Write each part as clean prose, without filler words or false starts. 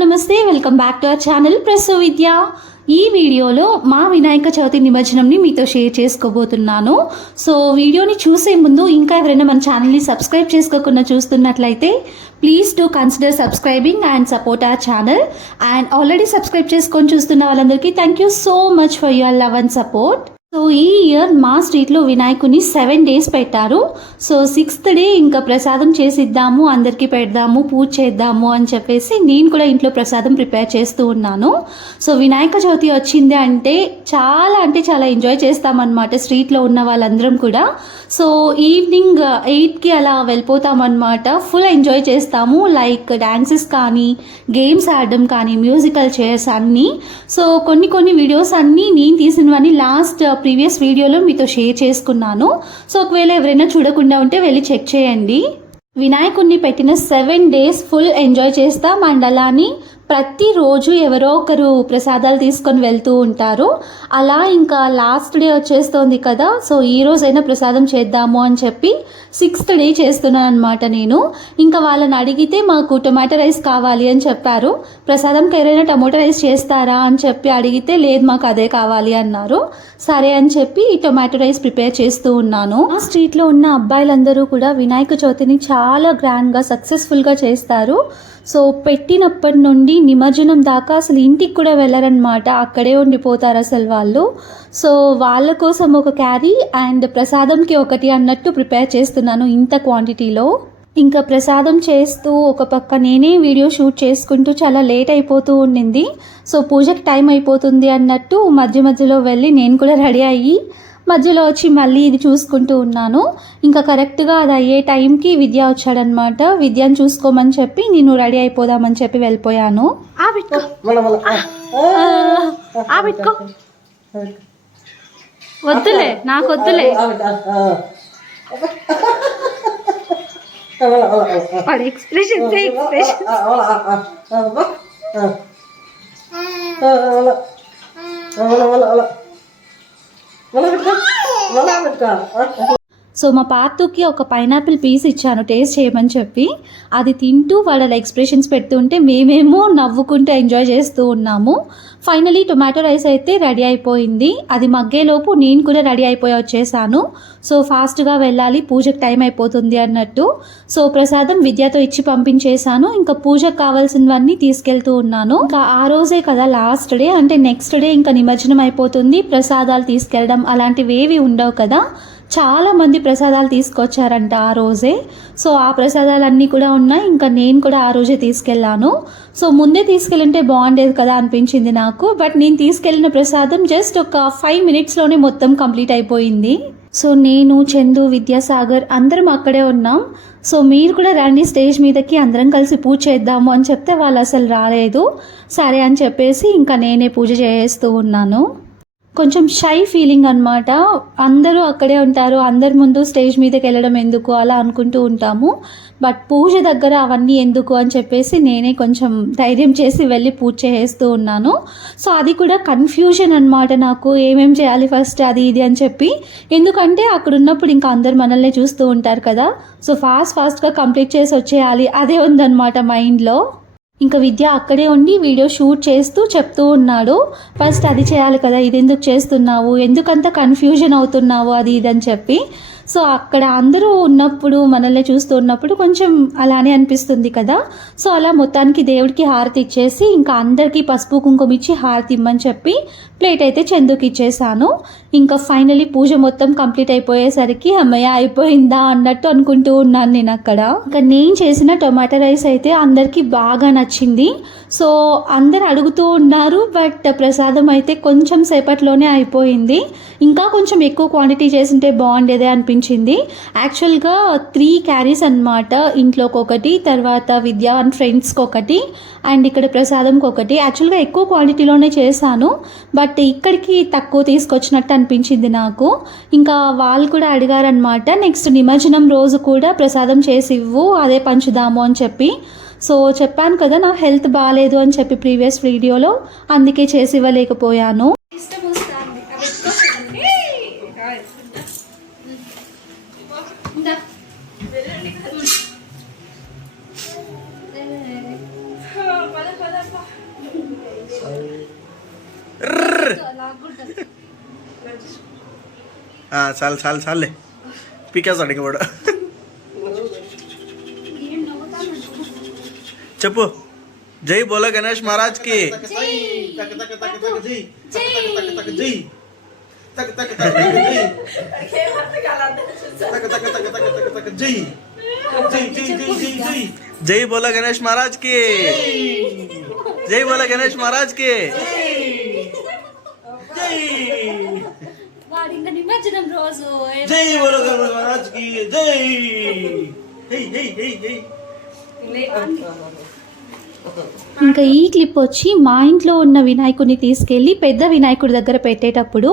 నమస్తే welcome back to our channel ప్రసవ విద్య. ఈ వీడియోలో మా వినాయక చవితి నిమజ్జనంని మీతో షేర్ చేసుకోబోతున్నాను. సో వీడియోని చూసే ముందు ఇంకా ఎవరైనా మన ఛానల్ని సబ్స్క్రైబ్ చేసుకోకుండా చూస్తున్నట్లయితే please to consider subscribing and support our channel. And already subscribe చేసుకొని చూస్తున్న వాళ్ళందరికీ thank you so much for your love and support. So ఈ ఇయర్ మా స్ట్రీట్లో వినాయకుని 7 days పెట్టారు. సో 6th day ఇంకా ప్రసాదం చేసిద్దాము, అందరికీ పెడదాము, పూజ చేద్దాము అని చెప్పేసి నేను కూడా ఇంట్లో ప్రసాదం ప్రిపేర్ చేస్తూ ఉన్నాను. సో వినాయక చవితి వచ్చింది అంటే చాలా ఎంజాయ్ చేస్తామన్నమాట స్ట్రీట్లో ఉన్న వాళ్ళందరం కూడా. సో ఈవినింగ్ 8కి అలా వెళ్ళిపోతామన్నమాట. ఫుల్ ఎంజాయ్ చేస్తాము, లైక్ డ్యాన్సెస్ కానీ, గేమ్స్ ఆడడం కానీ, మ్యూజికల్ చైర్స్ అన్నీ. సో కొన్ని వీడియోస్ అన్నీ నేను తీసినవన్నీ లాస్ట్ ప్రీవియస్ వీడియోలో మీతో షేర్ చేసుకున్నాను. సో ఒకవేళ ఎవరైనా చూడకుండా ఉంటే వెళ్ళి చెక్ చేయండి. వినాయకుడిని పెట్టిన 7 days ఫుల్ ఎంజాయ్ చేస్తాం. అండ్ అలాని ప్రతిరోజు ఎవరో ఒకరు ప్రసాదాలు తీసుకొని వెళ్తూ ఉంటారు. అలా ఇంకా లాస్ట్ డే వచ్చేస్తోంది కదా, సో ఈ రోజైనా ప్రసాదం చేద్దాము అని చెప్పి 6th day చేస్తున్నాను అనమాట నేను. ఇంకా వాళ్ళని అడిగితే మాకు టొమాటో రైస్ కావాలి అని చెప్పారు. ప్రసాదంకి ఎవరైనా టొమాటో రైస్ చేస్తారా అని చెప్పి అడిగితే లేదు మాకు అదే కావాలి అన్నారు. సరే అని చెప్పి టొమాటో రైస్ ప్రిపేర్ చేస్తూ ఉన్నాను. ఆ స్ట్రీట్లో ఉన్న అబ్బాయిలందరూ కూడా వినాయక చవితిని చాలా గ్రాండ్గా సక్సెస్ఫుల్గా చేస్తారు. సో పెట్టినప్పటి నుండి నిమజ్జనం దాకా అసలు ఇంటికి కూడా వెళ్ళరనమాట, అక్కడే ఉండిపోతారు అసలు వాళ్ళు. సో వాళ్ళ కోసం ఒక క్యారీ అండ్ ప్రసాదంకి ఒకటి అన్నట్టు ప్రిపేర్ చేస్తున్నాను ఇంత క్వాంటిటీలో. ఇంకా ప్రసాదం చేస్తూ ఒక పక్క నేనే వీడియో షూట్ చేసుకుంటూ చాలా లేట్ అయిపోతూ ఉండింది. సో పూజకి టైం అయిపోతుంది అన్నట్టు మధ్యలో వెళ్ళి నేను కూడా రెడీ అయ్యి మధ్యలో వచ్చి మళ్ళీ ఇది చూసుకుంటూ ఉన్నాను. ఇంకా కరెక్ట్గా అది అయ్యే టైంకి విద్య వచ్చాడనమాట. విద్యను చూసుకోమని చెప్పి నేను రెడీ అయిపోదామని చెప్పి వెళ్ళిపోయాను. వద్దులే, నాకు వద్దులే. ఎక్స్ప్రెషన్ సో మా పాతుకి ఒక పైనాపిల్ పీస్ ఇచ్చాను టేస్ట్ చేయమని చెప్పి. అది తింటూ వాళ్ళ ఎక్స్ప్రెషన్స్ పెడుతుంటే మేమేమో నవ్వుకుంటూ ఎంజాయ్ చేస్తూ ఉన్నాము. ఫైనలీ టొమాటో రైస్ అయితే రెడీ అయిపోయింది. అది మగ్గేలోపు నేను కూడా రెడీ అయిపోయి వచ్చేసాను. సో ఫాస్ట్గా వెళ్ళాలి, పూజకు టైం అయిపోతుంది అన్నట్టు. సో ప్రసాదం విద్యతో ఇచ్చి పంపించేశాను. ఇంకా పూజకు కావాల్సినవన్నీ తీసుకెళ్తూ ఉన్నాను. ఇంకా ఆ రోజే కదా లాస్ట్ డే, అంటే నెక్స్ట్ డే ఇంకా నిమజ్జనం అయిపోతుంది. ప్రసాదాలు తీసుకెళ్ళడం అలాంటివి ఏవి ఉండవు కదా. చాలా మంది ప్రసాదాలు తీసుకొచ్చారంట ఆ రోజే. సో ఆ ప్రసాదాలన్నీ కూడా ఉన్నాయి. ఇంకా నేను కూడా ఆ రోజే తీసుకెళ్ళాను. సో ముందే తీసుకెళ్ళింటే బాగుండేది కదా అనిపించింది నాకు. బట్ నేను తీసుకెళ్ళిన ప్రసాదం జస్ట్ ఒక 5 minutesలోనే మొత్తం కంప్లీట్ అయిపోయింది. సో నేను, చందు, విద్యాసాగర్ అందరం అక్కడే ఉన్నాం. సో మీరు కూడా రండి స్టేజ్ మీదకి, అందరం కలిసి పూజ చేద్దాము అని చెప్తే వాళ్ళు అసలు రాలేదు. సరే అని చెప్పేసి ఇంకా నేనే పూజ చేస్తూ ఉన్నాను. కొంచెం షై ఫీలింగ్ అనమాట. అందరూ అక్కడే ఉంటారు, అందరి ముందు స్టేజ్ మీదకి వెళ్ళడం ఎందుకు అలా అనుకుంటూ ఉంటాము. బట్ పూజ దగ్గర అవన్నీ ఎందుకు అని చెప్పేసి నేనే కొంచెం ధైర్యం చేసి వెళ్ళి పూజ చేస్తూ ఉన్నాను. సో అది కూడా కన్ఫ్యూజన్ అనమాట నాకు, ఏమేం చేయాలి ఫస్ట్ అది ఇది అని చెప్పి. ఎందుకంటే అక్కడ ఉన్నప్పుడు ఇంకా అందరు మనల్ని చూస్తూ ఉంటారు కదా. సో ఫాస్ట్గా కంప్లీట్ చేసి వచ్చేయాలి అదే ఉందన్నమాట మైండ్లో. ఇంకా విద్య అక్కడే ఉండి వీడియో షూట్ చేస్తూ చెప్తూ ఉన్నాడు, ఫస్ట్ అది చేయాలి కదా, ఇది ఎందుకు చేస్తున్నావు, ఎందుకంత కన్ఫ్యూజన్ అవుతున్నావు అది ఇది అని చెప్పి. సో అక్కడ అందరూ ఉన్నప్పుడు మనల్ని చూస్తూ ఉన్నప్పుడు కొంచెం అలానే అనిపిస్తుంది కదా. సో అలా మొత్తానికి దేవుడికి హారతి ఇచ్చేసి ఇంకా అందరికీ పసుపు కుంకుమ ఇచ్చి హారతి ఇమ్మని చెప్పి ప్లేట్ అయితే చందుకి ఇచ్చేసాను. ఇంకా ఫైనలీ పూజ మొత్తం కంప్లీట్ అయిపోయేసరికి అమ్మయ్య అయిపోయిందా అన్నట్టు అనుకుంటూ ఉన్నాను నేను అక్కడ. ఇంకా నేను చేసిన టొమాటో రైస్ అయితే అందరికీ బాగా నచ్చింది. సో అందరు అడుగుతూ ఉన్నారు, బట్ ప్రసాదం అయితే కొంచెం సేపట్లోనే అయిపోయింది. ఇంకా కొంచెం ఎక్కువ క్వాంటిటీ చేసింటే బాగుండేదే అనిపించింది. యాక్చువల్గా 3 carries అనమాట. ఇంట్లోకి ఒకటి, తర్వాత విద్య అండ్ ఫ్రెండ్స్కి ఒకటి, అండ్ ఇక్కడ ప్రసాదంకి ఒకటి. యాక్చువల్గా ఎక్కువ క్వాంటిటీలోనే చేశాను, బట్ ఇక్కడికి తక్కువ తీసుకొచ్చినట్టు అనిపించింది నాకు. ఇంకా వాళ్ళు కూడా అడిగారనమాట, నెక్స్ట్ నిమజ్జనం రోజు కూడా ప్రసాదం చేసి ఇవ్వు, అదే పంచుదాము అని చెప్పి. సో చెప్పాను కదా నా హెల్త్ బాగాలేదు అని చెప్పి ప్రీవియస్ వీడియోలో, అందుకే చేసి ఇవ్వలేకపోయాను. చాలు చాలు చాలులే పీకేస్తాడు ఇంక కూడా. చెప్పు జై బోలో గణేష్ మహారాజ్ కి. జై బోలో గణేష్ మహారాజ్ కి. జై బోలో గణేష్ మహారాజ్ కి. నిమజ్జనం రోజు జై బోలో గణేష్ మహారాజ్ కి జై. ఇంకా ఈ క్లిప్ వచ్చి మా ఇంట్లో ఉన్న వినాయకుడిని తీసుకెళ్ళి పెద్ద వినాయకుడి దగ్గర పెట్టేటప్పుడు,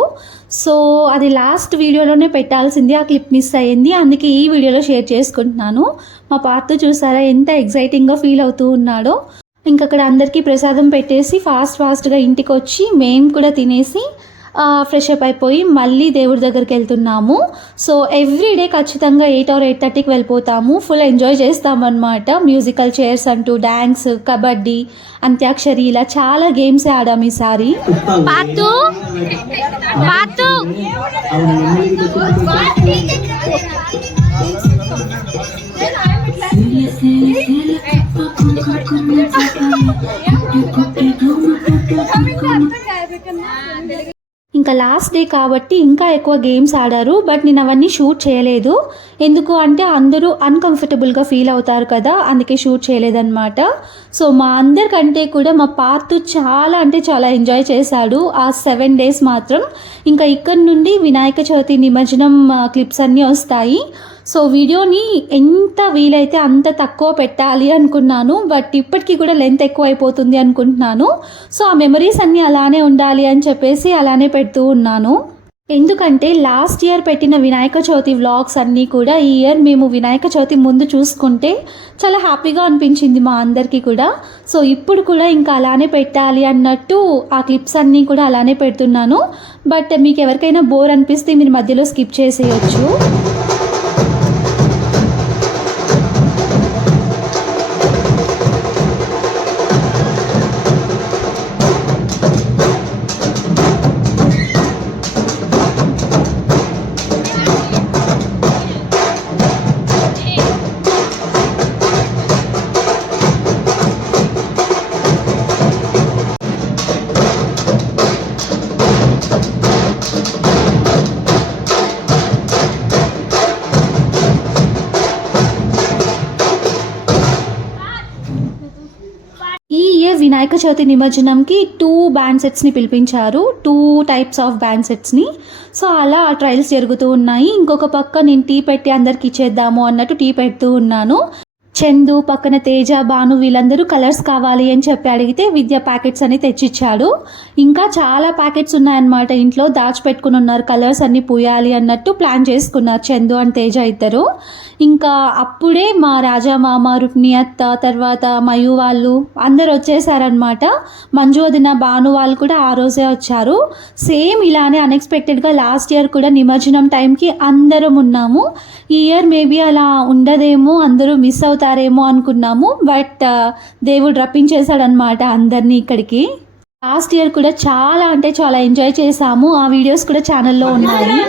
సో అది లాస్ట్ వీడియోలోనే పెట్టాల్సింది, ఆ క్లిప్ మిస్ అయ్యింది, అందుకే ఈ వీడియోలో షేర్ చేసుకుంటున్నాను. మా పార్ట్ చూసారా ఎంత ఎగ్జైటింగ్గా ఫీల్ అవుతూ ఉన్నాడో. ఇంక అక్కడ అందరికీ ప్రసాదం పెట్టేసి ఫాస్ట్గా ఇంటికి వచ్చి మేము కూడా తినేసి ఫ్రెష్ అప్ అయిపోయి మళ్ళీ దేవుడి దగ్గరికి వెళ్తున్నాము. సో ఎవ్రీడే ఖచ్చితంగా 8 or 8:30కి వెళ్ళిపోతాము. ఫుల్ ఎంజాయ్ చేస్తామన్నమాట. మ్యూజికల్ చైర్స్ అంటూ డ్యాన్స్, కబడ్డీ, అంత్యాక్షరి ఇలా చాలా గేమ్స్ ఆడాము ఈసారి. పాతు ఇంకా లాస్ట్ డే కాబట్టి ఇంకా ఎక్కువ గేమ్స్ ఆడారు. బట్ నేను అవన్నీ షూట్ చేయలేదు. ఎందుకు అంటే అందరూ అన్కంఫర్టబుల్గా ఫీల్ అవుతారు కదా, అందుకే షూట్ చేయలేదన్నమాట. సో మా అందరికంటే కూడా మా పార్ట్ చాలా అంటే చాలా ఎంజాయ్ చేశాడు ఆ 7 days మాత్రం. ఇంకా ఇక్కడ నుండి వినాయక చవితి నిమజ్జనం క్లిప్స్ అన్నీ వస్తాయి. సో వీడియోని ఎంత వీలైతే అంత తక్కువ పెట్టాలి అనుకున్నాను, బట్ ఇప్పటికీ కూడా లెంత్ ఎక్కువ అయిపోతుంది అనుకుంటున్నాను. సో ఆ మెమరీస్ అన్నీ అలానే ఉండాలి అని చెప్పేసి అలానే పెడుతూ ఉన్నాను. ఎందుకంటే లాస్ట్ ఇయర్ పెట్టిన వినాయక చవితి వ్లాగ్స్ అన్నీ కూడా ఈ ఇయర్ మేము వినాయక చవితి ముందు చూసుకుంటే చాలా హ్యాపీగా అనిపించింది మా అందరికీ కూడా. సో ఇప్పుడు కూడా ఇంకా అలానే పెట్టాలి అన్నట్టు ఆ క్లిప్స్ అన్నీ కూడా అలానే పెడుతున్నాను. బట్ మీకు ఎవరికైనా బోర్ అనిపిస్తే మీరు మధ్యలో స్కిప్ చేసేయచ్చు. వినాయక చవితి నిమజ్జనంకి 2 బ్యాండ్ సెట్స్ని పిలిపించారు, 2 types ఆఫ్ బ్యాండ్ సెట్స్ని. సో అలా ట్రయల్స్ జరుగుతూ ఉన్నాయి. ఇంకొక పక్క నేను టీ పెట్టి అందరికి ఇచ్చేద్దాము అన్నట్టు టీ పెడుతూ ఉన్నాను. చందు పక్కన తేజ, భాను వీళ్ళందరూ కలర్స్ కావాలి అని చెప్పి అడిగితే విద్య ప్యాకెట్స్ అని తెచ్చిచ్చాడు. ఇంకా చాలా ప్యాకెట్స్ ఉన్నాయన్నమాట ఇంట్లో, దాచిపెట్టుకుని ఉన్నారు. కలర్స్ అన్నీ పూయాలి అన్నట్టు ప్లాన్ చేసుకున్నారు చందు అండ్ తేజ ఇద్దరు. ఇంకా అప్పుడే మా రాజా మామ, రుక్ని అత్త, తర్వాత మయు వాళ్ళు అందరు వచ్చేసారనమాట. మంజు వదిన, భాను వాళ్ళు కూడా ఆ రోజే వచ్చారు. సేమ్ ఇలానే అన్ఎక్స్పెక్టెడ్గా లాస్ట్ ఇయర్ కూడా నిమజ్జనం టైంకి అందరం ఉన్నాము. ఈ ఇయర్ మేబీ అలా ఉండదేమో, అందరూ మిస్ అవుతారేమో అనుకున్నాము. బట్ దేవుడు రప్పించేశాడనమాట అందరినీ ఇక్కడికి. లాస్ట్ ఇయర్ కూడా చాలా అంటే చాలా ఎంజాయ్ చేసాము. ఆ వీడియోస్ కూడా ఛానల్లో ఉన్నాయి.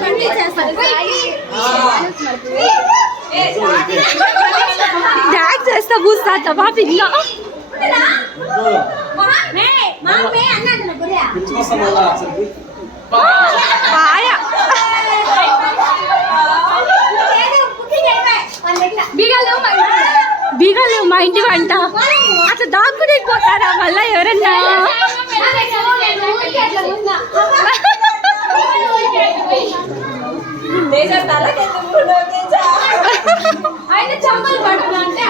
డాన్స్ చేస్తా పూస్తా పిల్ల బీగాలు మా ఇంటి వంట అట్లా దాక్కుని పోతారా మళ్ళా ఎవరన్నా? ఆయన చంపలు పడుతుంటే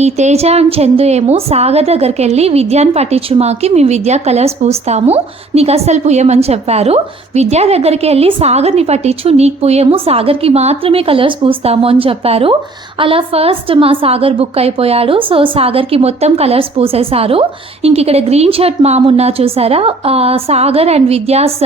ఈ తేజ అండ్ చందు ఏమో సాగర్ దగ్గరికి వెళ్ళి విద్యాన్ని పట్టించు, మాకి మేము విద్యా కలర్స్ పూస్తాము, నీకు అస్సలు పూయమని చెప్పారు. విద్యా దగ్గరికి వెళ్ళి సాగర్ని పట్టించు, నీకు పూయము, సాగర్కి మాత్రమే కలర్స్ పూస్తాము అని చెప్పారు. అలా ఫస్ట్ మా సాగర్ బుక్ అయిపోయాడు. సో సాగర్కి మొత్తం కలర్స్ పూసేశారు. ఇంక ఇక్కడ గ్రీన్ షర్ట్ మామున్నా చూసారా, Sagar and Vidya's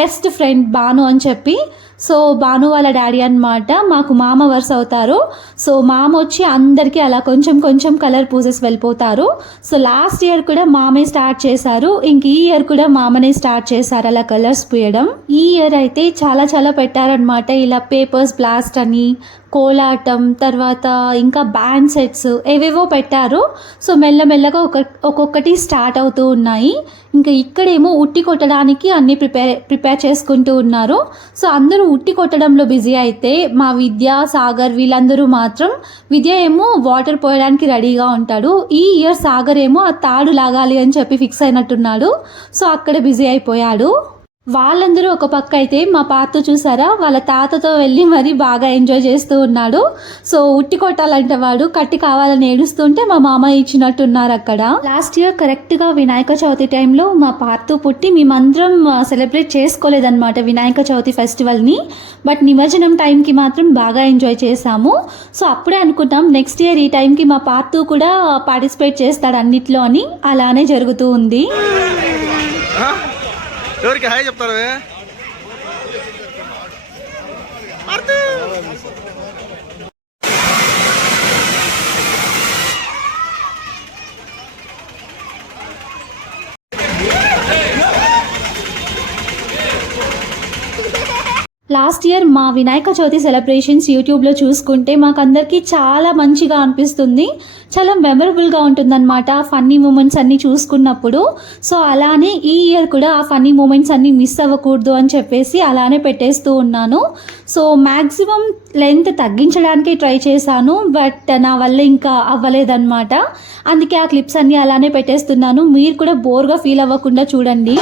best friend Bhanu అని చెప్పి. సో భాను వాళ్ళ డాడీ అన్నమాట, మాకు మామ వరుస అవుతారు. సో మామ వచ్చి అందరికీ అలా కొంచెం కొంచెం కలర్ పూసేసి వెళ్ళిపోతారు. సో లాస్ట్ ఇయర్ కూడా మామే స్టార్ట్ చేశారు, ఇంక ఈ ఇయర్ కూడా మామనే స్టార్ట్ చేశారు అలా కలర్స్ పూయడం. ఈ ఇయర్ అయితే చాలా చాలా పెట్టారనమాట, ఇలా పేపర్స్ బ్లాస్ట్ అని, కోలాటం, తర్వాత ఇంకా బ్యాండ్ సెట్స్ ఏవేవో పెట్టారు. సో మెల్లమెల్లగా ఒక్కొక్కటి స్టార్ట్ అవుతూ ఉన్నాయి. ఇంకా ఇక్కడేమో ఉట్టి కొట్టడానికి అన్నీ ప్రిపేర్ చేసుకుంటూ ఉన్నారు. సో అందరూ ఉట్టి కొట్టడంలో బిజీ అయితే మా విద్య, సాగర్ వీళ్ళందరూ మాత్రం, విద్య ఏమో వాటర్ పోయడానికి రెడీగా ఉంటాడు. ఈ ఇయర్ సాగర్ ఏమో ఆ తాడు లాగాలి అని చెప్పి ఫిక్స్ అయినట్టున్నాడు. సో అక్కడ బిజీ అయిపోయాడు. వాళ్ళందరూ ఒక పక్క అయితే మా పాత చూసారా, వాళ్ళ తాతతో వెళ్ళి మరీ బాగా ఎంజాయ్ చేస్తూ ఉన్నాడు. సో ఉట్టి కొట్టాలంటే వాడు కట్టి కావాలని ఏడుస్తుంటే మా మామ ఇచ్చినట్టున్నారు అక్కడ. లాస్ట్ ఇయర్ కరెక్ట్గా వినాయక చవితి టైంలో మా పాత పుట్టి మేమందరం సెలబ్రేట్ చేసుకోలేదన్నమాట వినాయక చవితి ఫెస్టివల్ని. బట్ నిమజ్జనం టైంకి మాత్రం బాగా ఎంజాయ్ చేశాము. సో అప్పుడే అనుకున్నాం నెక్స్ట్ ఇయర్ ఈ టైంకి మా పాత కూడా పార్టిసిపేట్ చేస్తాడు అన్నిట్లో అని. అలానే జరుగుతూ ఉంది. ఎవరికి హాయ్ చెప్తారు? లాస్ట్ ఇయర్ మా వినాయక చవితి సెలబ్రేషన్స్ యూట్యూబ్లో చూసుకుంటే మాకందరికీ చాలా మంచిగా అనిపిస్తుంది, చాలా మెమరబుల్గా ఉంటుందన్నమాట ఫన్నీ మూమెంట్స్ అన్నీ చూసుకున్నప్పుడు. సో అలానే ఈ ఇయర్ కూడా ఆ ఫన్నీ మూమెంట్స్ అన్నీ మిస్ అవ్వకూడదు అని చెప్పేసి అలానే పెట్టేస్తూ ఉన్నాను. సో మ్యాక్సిమం లెంత్ తగ్గించడానికి ట్రై చేశాను, బట్ నా వల్ల ఇంకా అవ్వలేదన్నమాట. అందుకే ఆ క్లిప్స్ అన్నీ అలానే పెట్టేస్తున్నాను. మీరు కూడా బోర్గా ఫీల్ అవ్వకుండా చూడండి.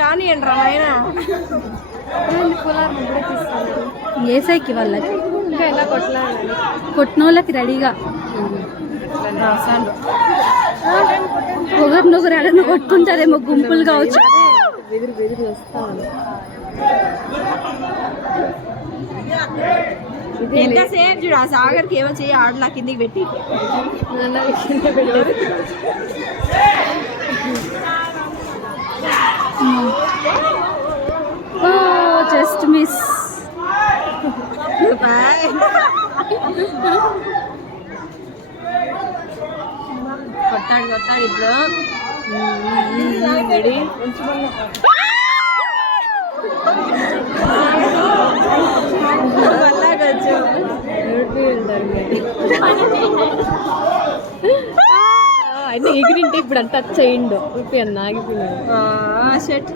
కానీ నాయన ఏసైకి వాళ్ళకి ఇంకా ఎలా కొట్టిన వాళ్ళకి రెడీగా ఒకరినొకరు ఎవరైనా కొట్టుకుంటారేమో గుంపులుగా వచ్చి ఎంతసేపు చూడు ఆ సాగర్కి ఏమో చెయ్యి ఆడలా కిందికి పెట్టి జస్ట్ మిస్ కొట్టాడు ఇప్పుడు రెడీ అన్నీ ఎగిరింటే ఇప్పుడు అంతా టచ్ అయ్యిండు అన్న ఆగిపోయినాడు షర్ట్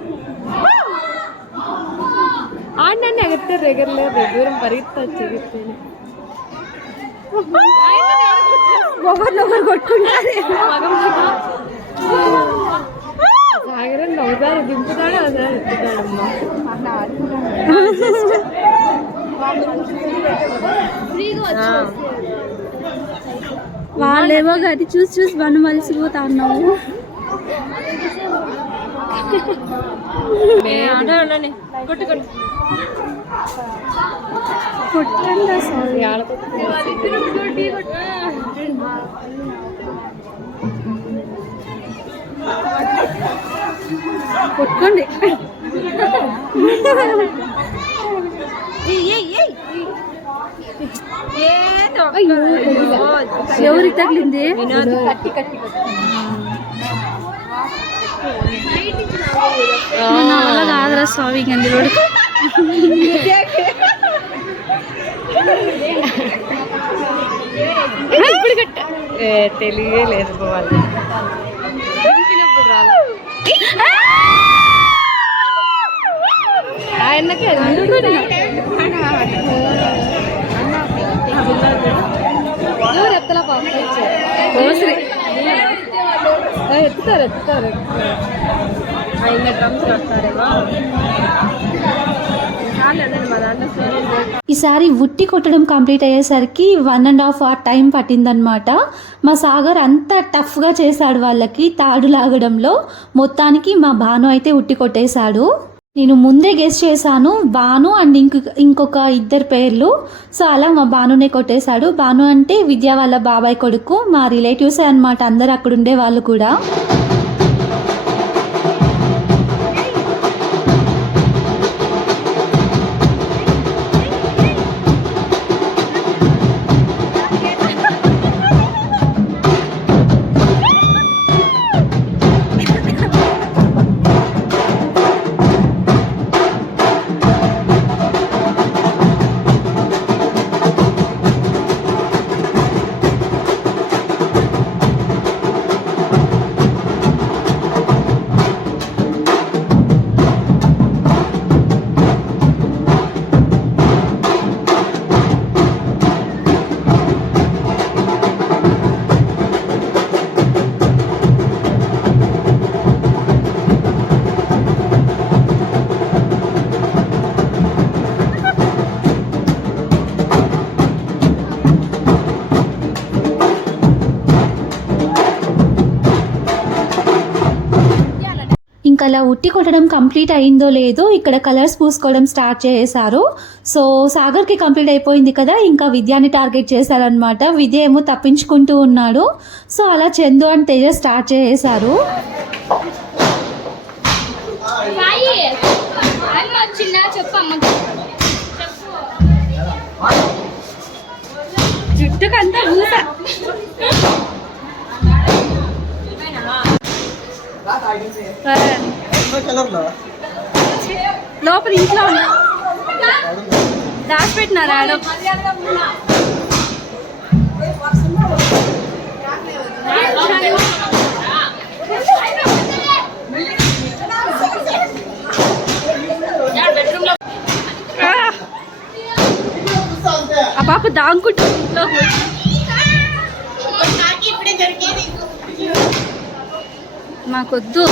ఆడినన్ను ఎగట్టారు ఎగరలేదు దూరం పరిగెత్తా చెగిపోయిన ఒకరినొకరు కొట్టుకుంటారు సాగరం ఒకసారి దింపుతాడు ఒకసారి ఎత్తుతాడమ్మా వాళ్ళేమో గది చూసి చూసి మనం మలిసిపోతా ఉన్నాము. కొట్టండి కొట్టుకోండి. ఎవరికి తగిలింది? అలా కాదురా స్వామి గండి రోడ్డు తెలియే లేదు వాళ్ళు రాలే ఆయనకే ఎత్తలా ఎత్తుతారు డ్రమ్స్ వస్తారేమో. ఈసారి ఉట్టి కొట్టడం కంప్లీట్ అయ్యేసరికి 1.5 hour టైం పట్టిందనమాట. మా సాగర్ అంత టఫ్గా చేశాడు వాళ్ళకి తాడు లాగడంలో. మొత్తానికి మా భాను అయితే ఉట్టి కొట్టేశాడు. నేను ముందే గెస్ చేశాను భాను అండ్ ఇంకొక ఇద్దరు పేర్లు. సో అలా మా భానునే కొట్టేశాడు. భాను అంటే విద్య వాళ్ళ బాబాయ్ కొడుకు, మా రిలేటివ్సే అనమాట అందరు అక్కడ ఉండే వాళ్ళు కూడా. ఇంకా అలా ఉట్టి కొట్టడం కంప్లీట్ అయిందో లేదో ఇక్కడ కలర్స్ పూసుకోవడం స్టార్ట్ చేశారు. సో సాగర్కి కంప్లీట్ అయిపోయింది కదా, ఇంకా విద్యాని టార్గెట్ చేశారనమాట. విద్య ఏమో తప్పించుకుంటూ ఉన్నాడు. సో అలా చందు అండ్ తేజ స్టార్ట్ చేశారు. జుట్టుకంతా ఊసా లోపల ఇంట్లో దాచిపెట్టినారా? ఆ పాప దాంకుంటుంది ఇంట్లో. మాకొద్దు.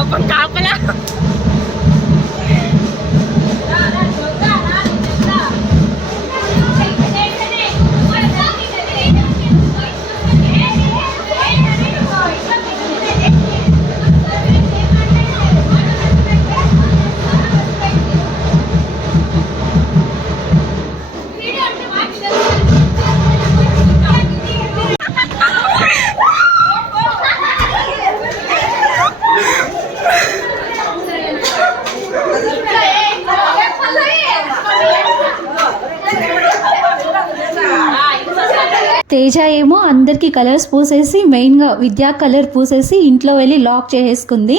పాపం కాపలా తేజ ఏమో అందరికీ కలర్స్ పూసేసి మెయిన్గా విద్యా కలర్ పూసేసి ఇంట్లో వెళ్ళి లాక్ చేసేసుకుంది.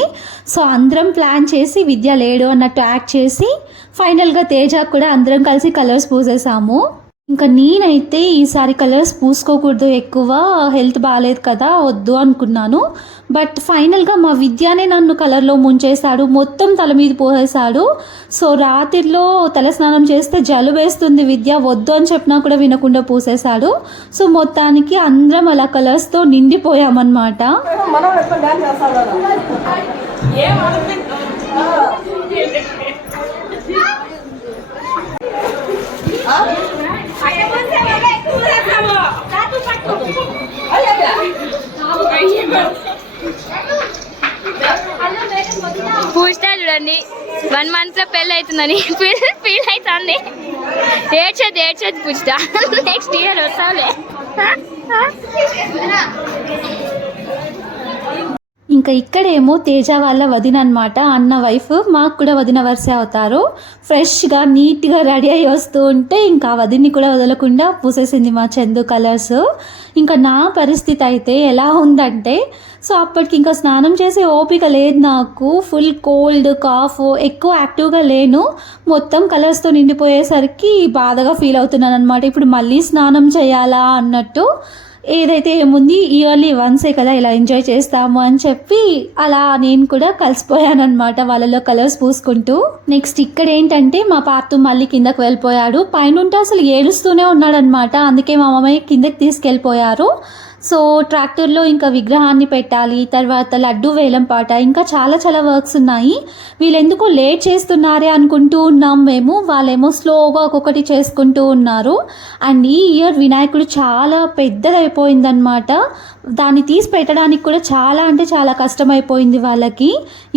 సో అందరం ప్లాన్ చేసి విద్య లేడు అన్నట్టు యాక్ట్ చేసి ఫైనల్గా తేజ కూడా అందరం కలిసి కలర్స్ పూసేసాము. ఇంకా నేనైతే ఈసారి కలర్స్ పూసుకోకూడదు, ఎక్కువ హెల్త్ బాగాలేదు కదా వద్దు అనుకున్నాను. బట్ ఫైనల్గా మా విద్యానే నన్ను కలర్లో ముంచేశాడు, మొత్తం తల మీద పోసేశాడు. సో రాత్రిలో తలస్నానం చేస్తే జలుబు వేస్తుంది, విద్య వద్దు అని చెప్పినా కూడా వినకుండా పూసేశాడు. సో మొత్తానికి అందరం అలా కలర్స్తో నిండిపోయామన్నమాట. పూజితా చూడండి 1 month లో పెళ్ళి అవుతుందని ఫీల్ అవుతుంది. ఏడ్చదు పూజితా, నెక్స్ట్ ఇయర్ వస్తావులే. ఇంకా ఇక్కడేమో తేజ వాళ్ళ వదిన అనమాట, అన్న వైఫ్, మాకు కూడా వదిన వరుసే అవుతారు. ఫ్రెష్గా నీట్గా రెడీ అయ్యి వస్తూ ఉంటే ఇంకా వదిన్ని కూడా వదలకుండా పూసేసింది మా చందు కలర్స్. ఇంకా నా పరిస్థితి అయితే ఎలా ఉందంటే, సో అప్పటికి ఇంకా స్నానం చేసే ఓపిక లేదు నాకు, ఫుల్ కోల్డ్ కాఫ్, ఎక్కువ యాక్టివ్గా లేను. మొత్తం కలర్స్తో నిండిపోయేసరికి బాధగా ఫీల్ అవుతున్నాను అనమాట. ఇప్పుడు మళ్ళీ స్నానం చేయాలా అన్నట్టు. ఏదైతే ఏముంది, ఇయర్లీ వన్సే కదా ఇలా ఎంజాయ్ చేస్తాము అని చెప్పి అలా నేను కూడా కలిసిపోయాను అనమాట వాళ్ళలో కలర్స్ పూసుకుంటూ. నెక్స్ట్ ఇక్కడ ఏంటంటే మా పార్తు మళ్ళీ కిందకు వెళ్ళిపోయాడు. పైనుంటే అసలు ఏడుస్తూనే ఉన్నాడనమాట, అందుకే మా అమ్మమ్మ కిందకి తీసుకెళ్ళిపోయారు. సో ట్రాక్టర్లో ఇంకా విగ్రహాన్ని పెట్టాలి, తర్వాత లడ్డు వేలం పాట, ఇంకా చాలా చాలా వర్క్స్ ఉన్నాయి. వీళ్ళెందుకో లేట్ చేస్తున్నారే అనుకుంటూ ఉన్నాం మేము, వాళ్ళేమో స్లోగా ఒక్కొక్కటి చేసుకుంటూ ఉన్నారు. అండ్ ఈ ఇయర్ వినాయకుడు చాలా పెద్దదైపోయిందనమాట, దాన్ని తీసి పెట్టడానికి కూడా చాలా అంటే చాలా కష్టమైపోయింది వాళ్ళకి.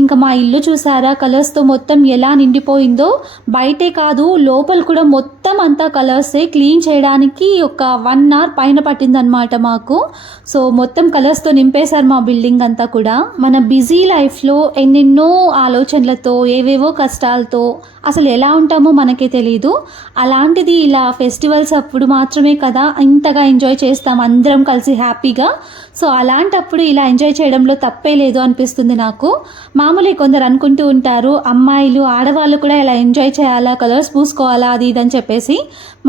ఇంకా మా ఇల్లు చూసారా కలర్స్తో మొత్తం ఎలా నిండిపోయిందో, బయటే కాదు లోపల కూడా మొత్తం అంతా కలర్సే. క్లీన్ చేయడానికి ఒక 1 hour పైన పట్టిందనమాట మాకు. సో మొత్తం కలర్స్తో నింపేశారు మా బిల్డింగ్ అంతా కూడా. మన బిజీ లైఫ్లో ఎన్నెన్నో ఆలోచనలతో, ఏవేవో కష్టాలతో అసలు ఎలా ఉంటామో మనకే తెలీదు. అలాంటిది ఇలా ఫెస్టివల్స్ అప్పుడు మాత్రమే కదా ఇంతగా ఎంజాయ్ చేస్తాం అందరం కలిసి హ్యాపీగా. సో అలాంటప్పుడు ఇలా ఎంజాయ్ చేయడంలో తప్పే లేదు అనిపిస్తుంది నాకు. మామూలే కొందరు అనుకుంటూ ఉంటారు, అమ్మాయిలు ఆడవాళ్ళు కూడా ఇలా ఎంజాయ్ చేయాలా, కలర్స్ పూసుకోవాలా, అది ఇదని చెప్పేసి.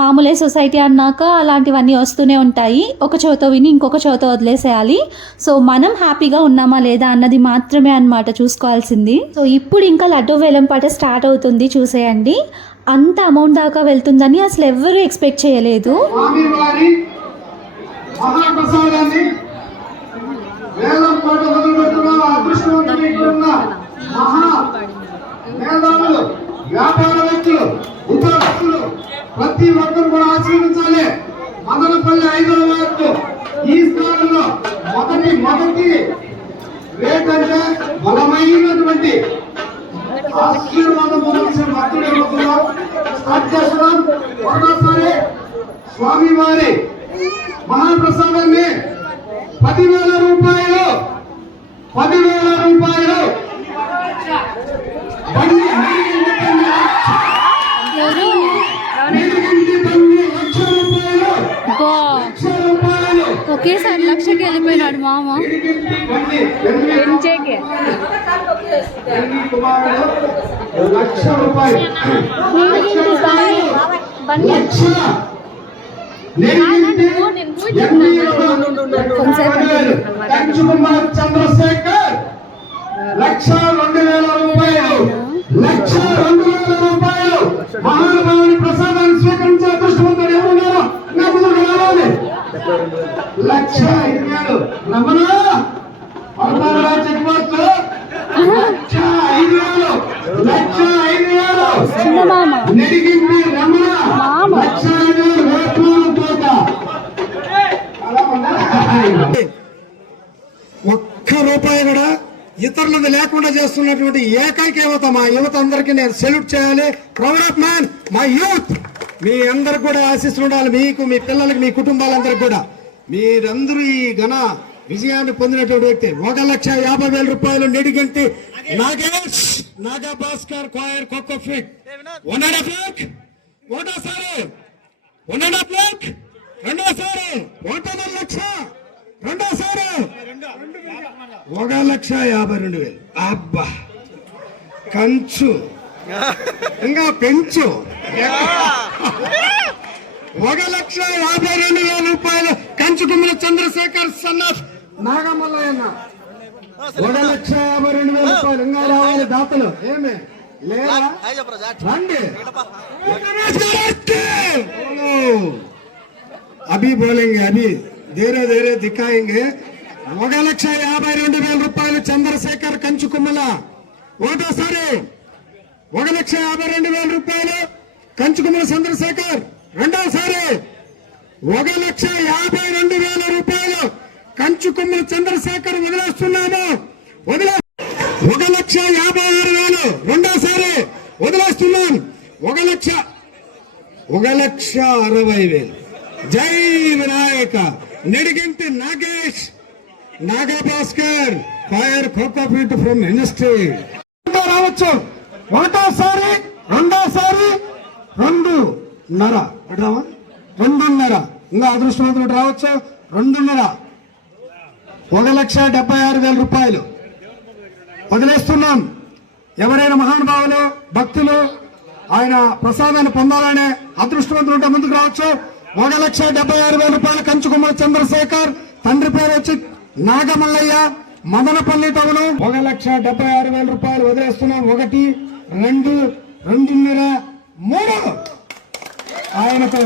మామూలే సొసైటీ అన్నాక అలాంటివన్నీ వస్తూనే ఉంటాయి, ఒక చోతో విని ఇంకొక చోతో వదిలేసేయాలి. సో మనం హ్యాపీగా ఉన్నామా లేదా అన్నది మాత్రమే అన్నమాట చూసుకోవాల్సింది. సో ఇప్పుడు ఇంకా లడ్డు వేలం పాట స్టార్ట్ అవుతుంది, చూసేయండి. అంత అమౌంట్ దాకా వెళ్తుందని అసలు ఎవ్వరూ ఎక్స్పెక్ట్ చేయలేదు. వేలం పాట మొదలుపెట్టున్న అదృష్టవంతులైన మహా మేధావులు, వ్యాపారవేత్తలు, ఉద్యోగస్తులు ప్రతి ఒక్కరు కూడా ఆశీర్వించాలి. మదనపల్లి 5వ వార్డు ఈ స్థానంలో మొదటి రేట్ అంటే బలమైనటువంటి ఆశీర్వాదం పొందాల్సిన భక్తుడి రోజుల్లో స్టార్ట్ చేస్తున్నాం. ఒకసారి స్వామివారి మహాప్రసాదాన్ని 10,000 రూపాయలు, 10,000 రూపాయలు. ఒకేసారి 1,00,000కి వెళ్ళిపోయినాడు మామ. చంద్రశేఖర్ 1,02,000 రూపాయలు, 1,02,000 రూపాయలు. మహానుభావుని ప్రసాదాన్ని స్వీకరించే అదృష్టవంతుడు ఎవరున్నారో నాకు రావాలి. 1,05,000 రమణ చక్రవర్తి 1,05,000 చిన్న మామ నెడిగింది రమణ మామ 1,05,000 వేపూరు కోట. ఒక్క రూపాయి కూడా ఇతరులది లేకుండా చేస్తున్నటువంటి ఏకైక యువత మా యువత అందరికీ నేను సెల్యూట్ చేయాలి. Proud of man my youth. మీ అందరికి కూడా ఆశీస్సులు ఉండాలి, మీకు, మీ పిల్లలకి, మీ కుటుంబాలందరికీ కూడా. మీరందరూ ఈ ఘన విజయాన్ని పొందినటువంటి వ్యక్తి. 1,50,000 రూపాయలు నెడిగంటి నాగేష్, నాగా భాస్కర్ క్వైర్ ఖోఖో ఫిట్ 1.5 lakh. ఒకటోసారి 1.5 lakh. రెండోసారి 1.5 లక్ష. రెండోసారి 1,52,000. అబ్బా కంచు ఇంకా పెంచు. 1,52,000 రూపాయలు కంచుకుమ్మల చంద్రశేఖర్ సన్ ఆఫ్ నాగమల్లయ్య. 1,52,000 రూపాయలు ఇంకా రావాలి దాతలు. ఏమే లేదా రండి. అభి బోలేంగే, అభి ధీరే ధీరే దిఖాయింగే. 1,52,000 రూపాయలు చంద్రశేఖర్ కంచుకుమ్మల. ఒకటోసారి 1,52,000 రూపాయలు కంచుకుమ్మల చంద్రశేఖర్. రెండోసారి 1,52,000 రూపాయలు కంచుకుమ్మల చంద్రశేఖర్. వదిలేస్తున్నాము. 1,56,000. రెండోసారి వదిలేస్తున్నాం. 1,60,000. జై Vinayaka. Nedigunti Nagesh, Naga Bhaskar fire kho kho fit from industry. రావచ్చు. ఒకటోసారి, రెండోసారి 2.5 పెడదామా? 2.5. ఇంకా అదృష్టవంతుడు రావచ్చు. 2.5. 1,76,000 రూపాయలు వదిలేస్తున్నాం. ఎవరైనా మహానుభావులు, భక్తులు ఆయన ప్రసాదాన్ని పొందాలనే అదృష్టవంతులు ఉంటే ముందుకు రావచ్చు. 1,76,000 రూపాయలు కంచుకుమ్మల చంద్రశేఖర్. తండ్రి పేరు వచ్చి నాగమల్లయ్య, మదనపల్లి టౌన్. 1,76,000 రూపాయలు వదిలేస్తున్నాం. 1, 2, 2.5, 3. ఆయనకు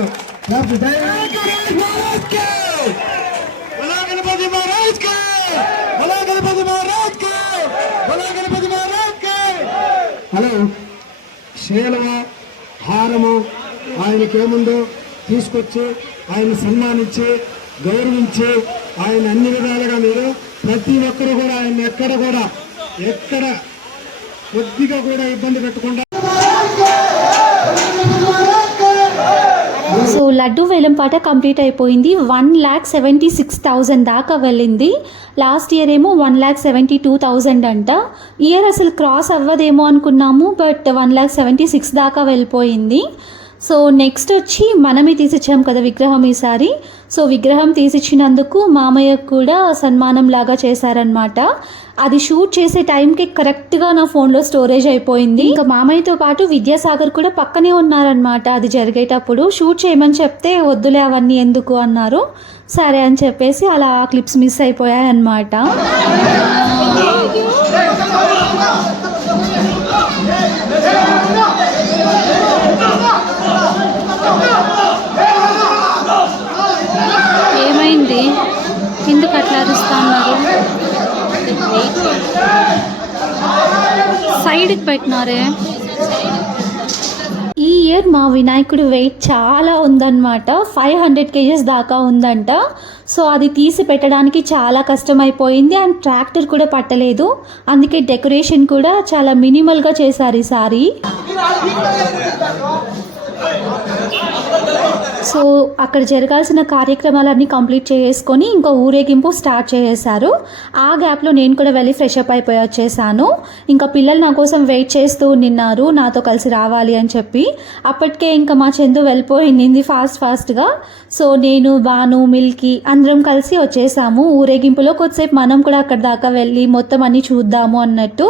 హలో శీలవ హారము ఆయనకేముందో తీసుకొచ్చి ఆయన సన్మానించి గౌరవించి ఆయన అన్ని విధాలుగా మీరు ప్రతి ఒక్కరు కూడా ఆయన ఎక్కడ కొద్దిగా కూడా ఇబ్బంది పెట్టకుండా. సో లడ్డు వేలం పాట కంప్లీట్ అయిపోయింది. 1,76,000 దాకా వెళ్ళింది. లాస్ట్ ఇయర్ ఏమో 1,72,000 అంట. ఇయర్ అసలు క్రాస్ అవ్వదేమో అనుకున్నాము, బట్ 1,76,000 దాకా వెళ్ళిపోయింది. సో నెక్స్ట్ వచ్చి మనమే తీసిచ్చాం కదా విగ్రహం ఈసారి. సో విగ్రహం తీసిచ్చినందుకు మామయ్యకు కూడా సన్మానం లాగా చేశారనమాట. అది షూట్ చేసే టైంకి కరెక్ట్గా నా ఫోన్లో స్టోరేజ్ అయిపోయింది. ఇంకా మామయ్యతో పాటు విద్యాసాగర్ కూడా పక్కనే ఉన్నారనమాట. అది జరిగేటప్పుడు షూట్ చేయమని చెప్తే వద్దులే అవన్నీ ఎందుకు అన్నారు. సరే అని చెప్పేసి అలా క్లిప్స్ మిస్ అయిపోయాయి అన్నమాట. ఏమైంది, ఎందుకు అట్లా అరుస్తా ఉన్నారు? సైడ్కి పెట్టినారే. ఈ ఇయర్ మా వినాయకుడి వెయిట్ చాలా ఉందన్నమాట. 500 kgs దాకా ఉందంట. సో అది తీసి పెట్టడానికి చాలా కష్టమైపోయింది. అండ్ ట్రాక్టర్ కూడా పట్టలేదు. అందుకే డెకరేషన్ కూడా చాలా మినిమల్గా చేశారు ఈసారి. సో అక్కడ జరగాల్సిన కార్యక్రమాలన్నీ కంప్లీట్ చేసుకొని ఇంకా ఊరేగింపు స్టార్ట్ చేసేసారు. ఆ గ్యాప్లో నేను కూడా వెళ్ళి ఫ్రెష్ అప్ అయిపోయి వచ్చేసాను. ఇంకా పిల్లలు నా కోసం వెయిట్ చేస్తూ నిన్నారు నాతో కలిసి రావాలి అని చెప్పి. అప్పటికే ఇంకా మా చందు వెళ్ళిపోయింది ఫాస్ట్గా. సో నేను, బాను, మిల్కీ అందరం కలిసి వచ్చేసాము. ఊరేగింపులో కొద్దిసేపు మనం కూడా అక్కడ దాకా వెళ్ళి మొత్తం అన్నీ చూద్దాము అన్నట్టు.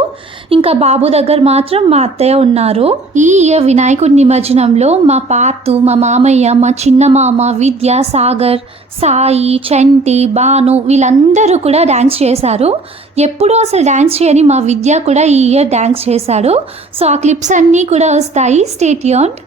ఇంకా బాబు దగ్గర మాత్రం మా అత్తయ్య ఉన్నారు. ఈ వినాయకుడి నిమజ్జనంలో మా పార్తు, మా మామయ్య, మా చిన్న మామ, విద్య, సాగర్, సాయి, చంటి, బాను వీళ్ళందరూ కూడా డ్యాన్స్ చేశారు. ఎప్పుడూ అసలు డ్యాన్స్ చేయని మా విద్య కూడా ఈ ఇయర్ డ్యాన్స్ చేశాడు. సో ఆ క్లిప్స్ అన్నీ కూడా వస్తాయి. Stay tuned.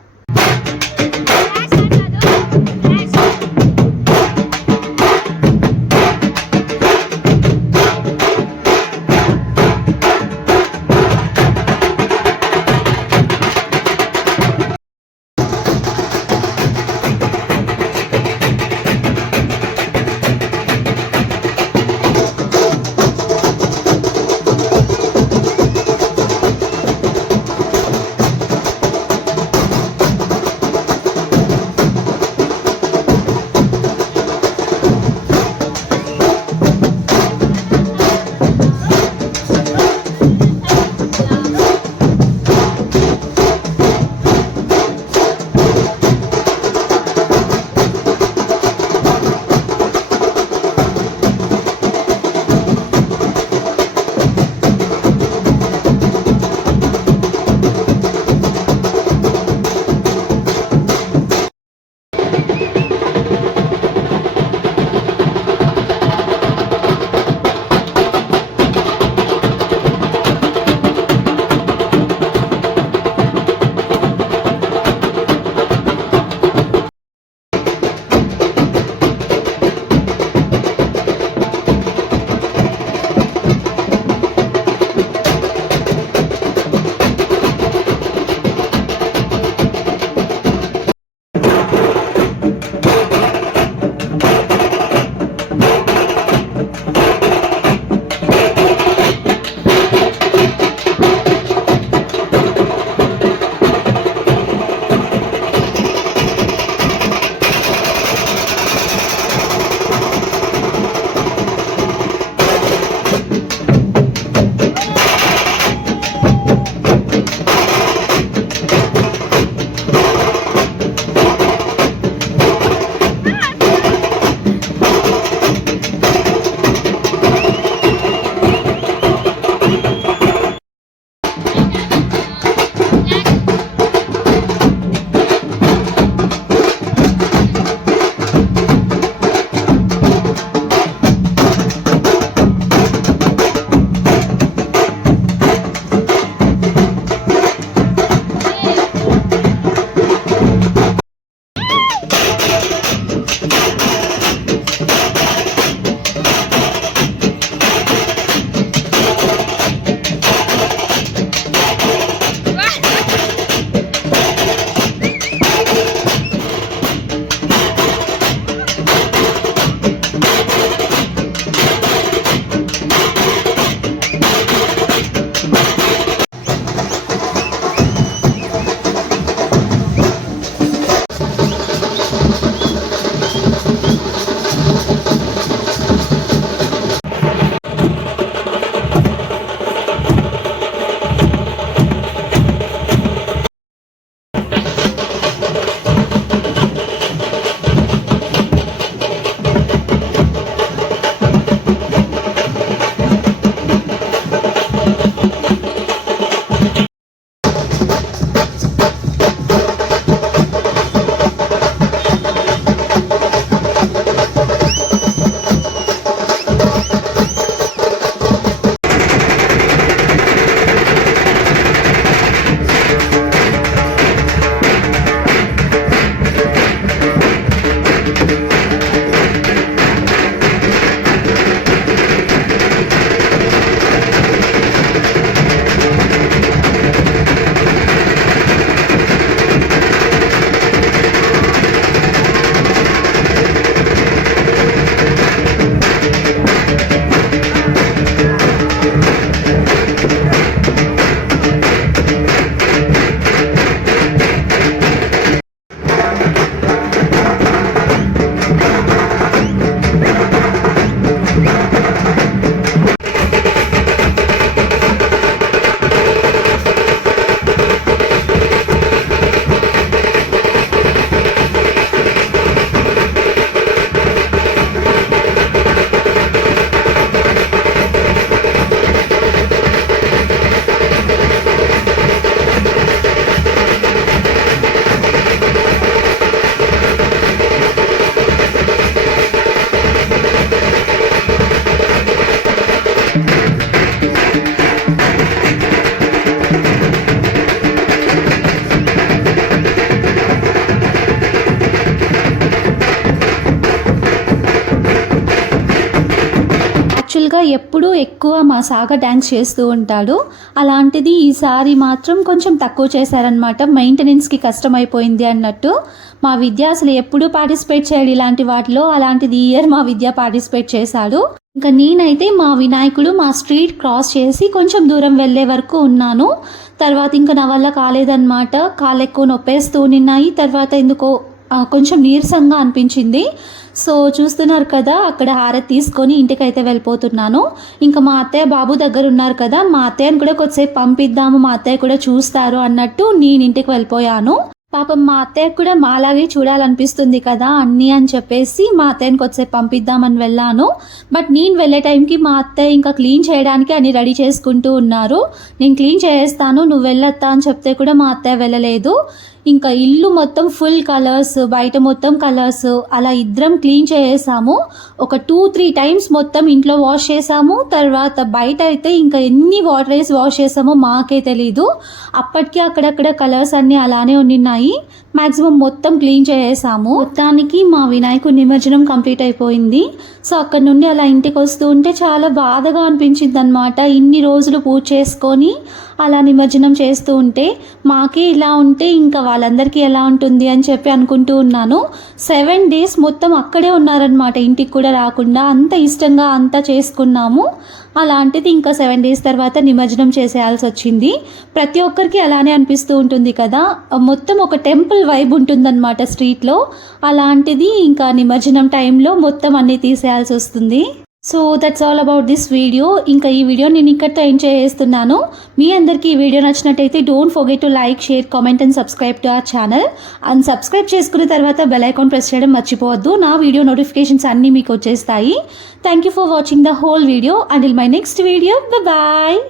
ఎక్కువ మా సాగర్ డ్యాన్స్ చేస్తూ ఉంటాడు. అలాంటిది ఈసారి మాత్రం కొంచెం తక్కువ చేశారనమాట, మెయింటెనెన్స్కి కష్టమైపోయింది అన్నట్టు. మా విద్య అసలు ఎప్పుడూ పార్టిసిపేట్ చేయడు ఇలాంటి వాటిలో, అలాంటిది ఈ ఇయర్ మా విద్య పార్టిసిపేట్ చేశాడు. ఇంకా నేనైతే మా వినాయకుడు మా స్ట్రీట్ క్రాస్ చేసి కొంచెం దూరం వెళ్ళే వరకు ఉన్నాను. తర్వాత ఇంకా నా వల్ల కాలేదన్నమాట, కాళ్ళు ఎక్కువ నొప్పేస్తూ ఉన్నాయి. తర్వాత ఎందుకో కొంచెం నీరసంగా అనిపించింది. సో చూస్తున్నారు కదా, అక్కడ హారతి తీసుకొని ఇంటికైతే వెళ్ళిపోతున్నాను. ఇంకా మా అత్తయ్య బాబు దగ్గర ఉన్నారు కదా, మా అత్తయ్యని కూడా కొద్దిసేపు పంపిద్దాము, మా అత్తయ్య కూడా చూస్తారు అన్నట్టు నేను ఇంటికి వెళ్ళిపోయాను. పాపం మా అత్తయ్య కూడా మాలాగే చూడాలనిపిస్తుంది కదా అన్నీ అని చెప్పేసి మా అత్తయ్యని కొద్దిసేపు పంపిద్దామని వెళ్ళాను. బట్ నేను వెళ్ళే టైంకి మా అత్తయ్య ఇంకా క్లీన్ చేయడానికి అన్ని రెడీ చేసుకుంటూ ఉన్నారు. నేను క్లీన్ చేస్తాను, నువ్వు వెళ్ళొత్తా అని చెప్తే కూడా మా అత్తయ్య వెళ్ళలేదు. ఇంకా ఇల్లు మొత్తం ఫుల్ కలర్స్, బయట మొత్తం కలర్స్, అలా ఇద్దరం క్లీన్ చేసాము. ఒక 2-3 టైమ్స్ మొత్తం ఇంట్లో వాష్ చేసాము. తర్వాత బయట అయితే ఇంకా ఎన్ని వాటర్ వేసి వాష్ చేసామో మాకే తెలీదు. అప్పటికి అక్కడక్కడ కలర్స్ అన్నీ అలానే ఉన్నాయి. మ్యాక్సిమం మొత్తం క్లీన్ చేసాము. మొత్తానికి మా వినాయకుడి నిమజ్జనం కంప్లీట్ అయిపోయింది. సో అక్కడ నుండి అలా ఇంటికి వస్తూ ఉంటే చాలా బాధగా అనిపించింది అనమాట. ఇన్ని రోజులు పూజ చేసుకొని అలా నిమజ్జనం చేస్తూ ఉంటే మాకే ఇలా ఉంటే ఇంకా వాళ్ళందరికీ ఎలా ఉంటుంది అని చెప్పి అనుకుంటూ ఉన్నాను. 7 days మొత్తం అక్కడే ఉన్నారనమాట, ఇంటికి కూడా రాకుండా. అంత ఇష్టంగా అంతా చేసుకున్నాము. అలాంటిది ఇంకా 7 days తర్వాత నిమజ్జనం చేసేయాల్సి వచ్చింది. ప్రతి ఒక్కరికి అలానే అనిపిస్తూ ఉంటుంది కదా, మొత్తం ఒక టెంపుల్ వైబ్ ఉంటుందన్నమాట స్ట్రీట్లో. అలాంటిది ఇంకా నిమజ్జనం టైంలో మొత్తం అన్నీ తీసేయాల్సి వస్తుంది. So that's all about this video. ఇంకా ఈ వీడియో నేను ఇక్కడితో ఎంజాయ్ చేస్తున్నాను. మీ అందరికీ ఈ వీడియో నచ్చినట్టయితే don't forget to like, share, comment and subscribe to our channel. And subscribe చేసుకున్న తర్వాత బెల్ ఐకాన్ ప్రెస్ చేయడం మర్చిపోవద్దు. నా వీడియో నోటిఫికేషన్స్ అన్నీ మీకు వచ్చేస్తాయి. Thank you for watching the whole video. Until my next video, bye.